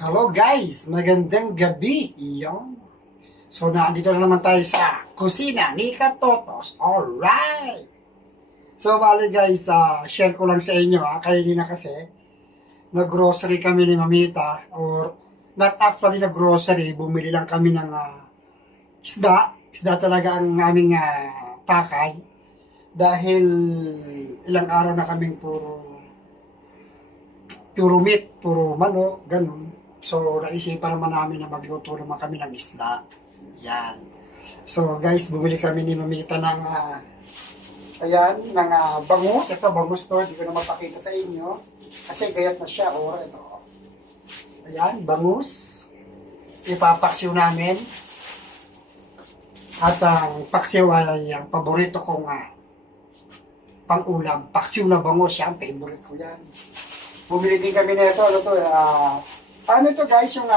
Hello guys, magandang gabi. Iyon. So nandito na naman tayo sa kusina ni Katotos. Alright. So bali guys, share ko lang sa inyo kayo din na kasi nag-grocery kami ni Mamita or not actually nag-grocery, bumili lang kami ng isda. Isda talaga ang aming pakay dahil ilang araw na kaming puro meat, puro manok, ganun. So, naisipan naman namin na magluto naman kami ng isda. Yan. So, guys, bumili kami ni Mamita ng, bangus. Ito, bangus to. Hindi ko na mapakita sa inyo. Kasi gayat na siya. O, ito. Ayan, bangus. Ipapaksiw namin. At ang paksiw ay ang paborito kong pang-ulam. Paksiw na bangus siya. Ang favorite ko yan. Bumili din kami nito. Ano to? Ano ito guys, yung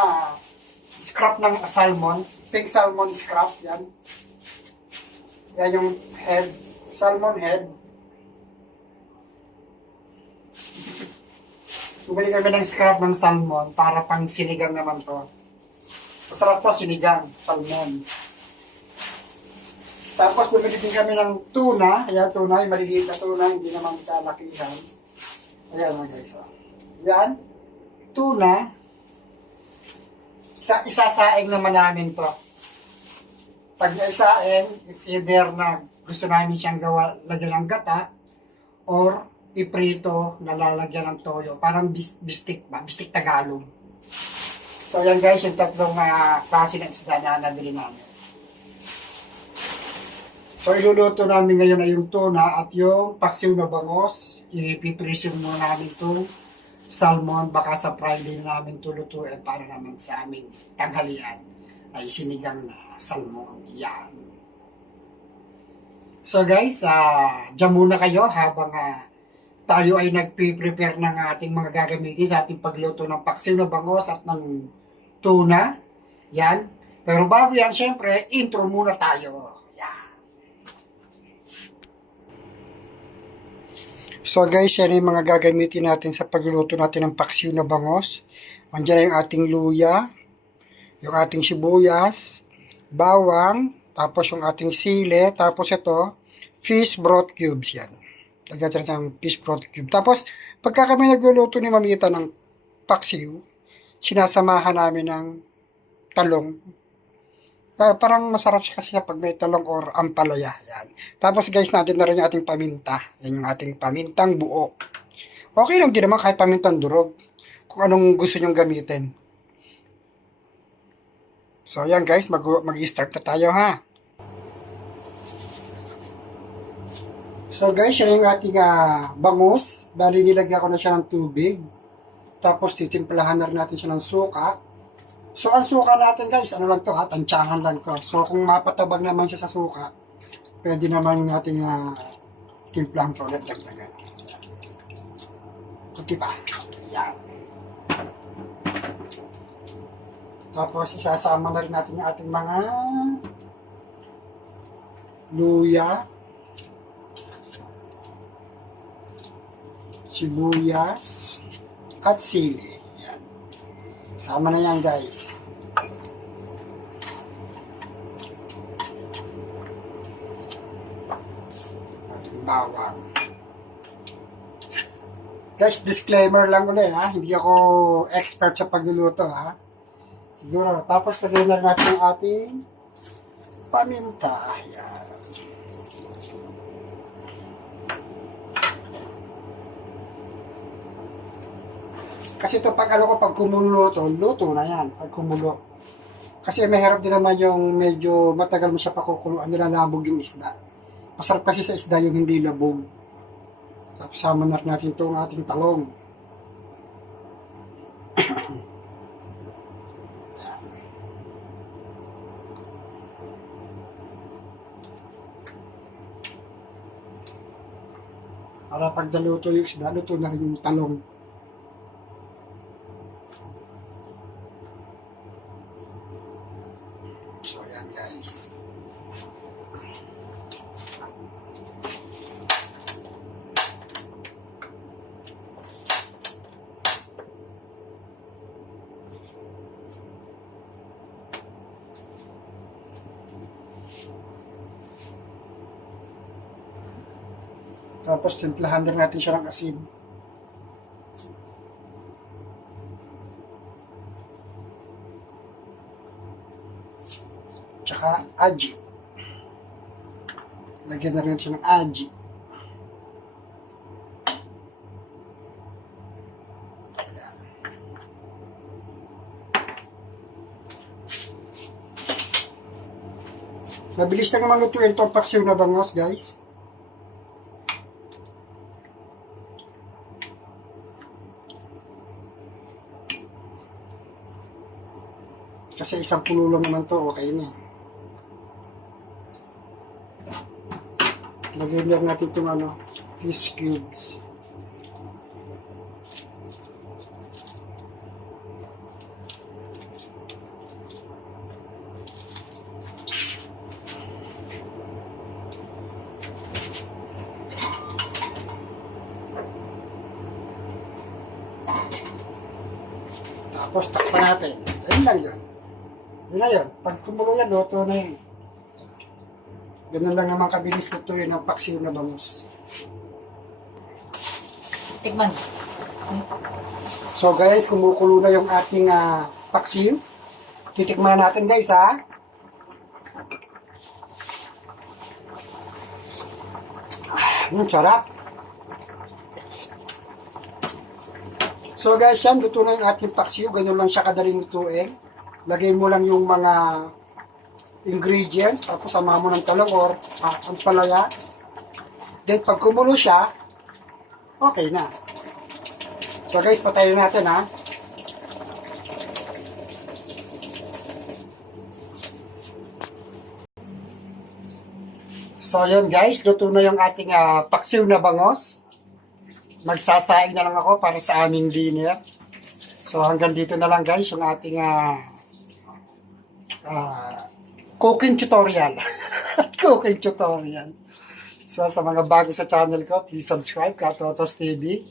scrap ng salmon, pink salmon scrap, yan. Yan yung head, salmon head. Bumili kami ng scrap ng salmon para pang sinigang naman to. Masarap to, sinigang, salmon. Tapos bumili din kami ng tuna, ayan tuna, yung maliliit na tuna, hindi naman kalakihan. Ayan mga guys, yan, tuna. Isasaing naman namin to. Pag naisaing, it's either na gusto namin siyang lagyan ng gata or iprito na lalagyan ng toyo. Parang bistik ba? Bistik Tagalog. So yan guys, yung tatlong klase ng isda na nabili namin. So iluluto namin ngayon ay yung tuna at yung paksiw na bangos. Ipipresim muna namin itong salmon, baka sa Friday namin tulutuin para naman sa aming tanghalian ay sinigang na salmon. Yan. So guys, dyan muna kayo habang tayo ay nagpe-prepare ng ating mga gagamitin sa ating pagluto ng paksiw na bangos at ng tuna. Yan. Pero bago yan, syempre, intro muna tayo. So guys, yan yung mga gagamitin natin sa pagluluto natin ng paksiw na bangos. Andiyan yung ating luya, yung ating sibuyas, bawang, tapos yung ating sili, tapos ito, fish broth cubes yan. Lagyan natin ng fish broth cube. Tapos, pagka kami nagluluto ni Mamita ng paksiw, sinasamahan namin ng talong. Parang masarap siya kasi pag may talong or ampalaya. Yan. Tapos guys, natin na rin yung ating paminta. Yan yung ating pamintang buo. Okay lang din naman kahit pamintang durog. Kung anong gusto nyong gamitin. So yan guys, mag-start na tayo ha. So guys, yan yung ating bangus. Bali nilagyan ko na siya ng tubig. Tapos titimplahan na rin natin siya ng suka. So, ang suka natin guys, ano lang to ha, tansyahan lang to. So, kung mapatabag naman siya sa suka, pwede naman natin timplahan to ulit dagdagan. Kunti pa. Yan. Tapos, isasama na rin natin yung ating mga luya, sibuyas, at sili. Sama na yan guys. Ating bawang. Guys, disclaimer lang ulit ha. Hindi ako expert sa pagluluto ha. Siguro. Tapos lagyan na natin ang ating paminta. Ayan. Kasi ito pag kumulo to, luto na yan, pag kumulo. Kasi mahirap din naman yung medyo matagal mo siya pakukuluan, nilalabog yung isda. Masarap kasi sa isda yung hindi labog. Tapos sama natin itong ating talong. Para pag naluto yung isda, luto na rin yung talong. Guys. Tapos timplahan din natin siya ng asin. Tsaka aji. Lagyan na rin siya ng aji. Mabilis lang naman lutuin itong paksiw na bangos, guys. Kasi isang pulo lang naman to, okay na. Lagyan lang natin itong fish cubes. Tapos takpan natin. Ayun lang yun. Yun na yun. Pag kumulo yan, luto na yun. Ganun lang naman kabilis lutuin ng paksiw na bangus. Tikman. So guys, kumukulo na yung ating paksiw. Titikman natin guys ha. Sarap. So guys, yan, luto na yung ating paksiw. Ganun lang siya kadaling lutuin. Lagay mo lang yung mga ingredients, tapos sama mo ng talong or ang palaya. Then pag kumulo siya, okay na. So guys, patayin natin ha. So yun guys, luto na yung ating paksiw na bangos. Magsasaing na lang ako para sa aming dinner. So hanggang dito na lang guys yung ating cooking tutorial. Cooking tutorial. So sa mga bago sa channel ko, please subscribe, Katotos TV.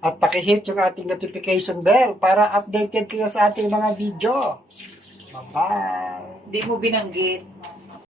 At pakihit yung ating notification bell para updated kayo sa ating mga video. Bye-bye! Hindi mo binanggit.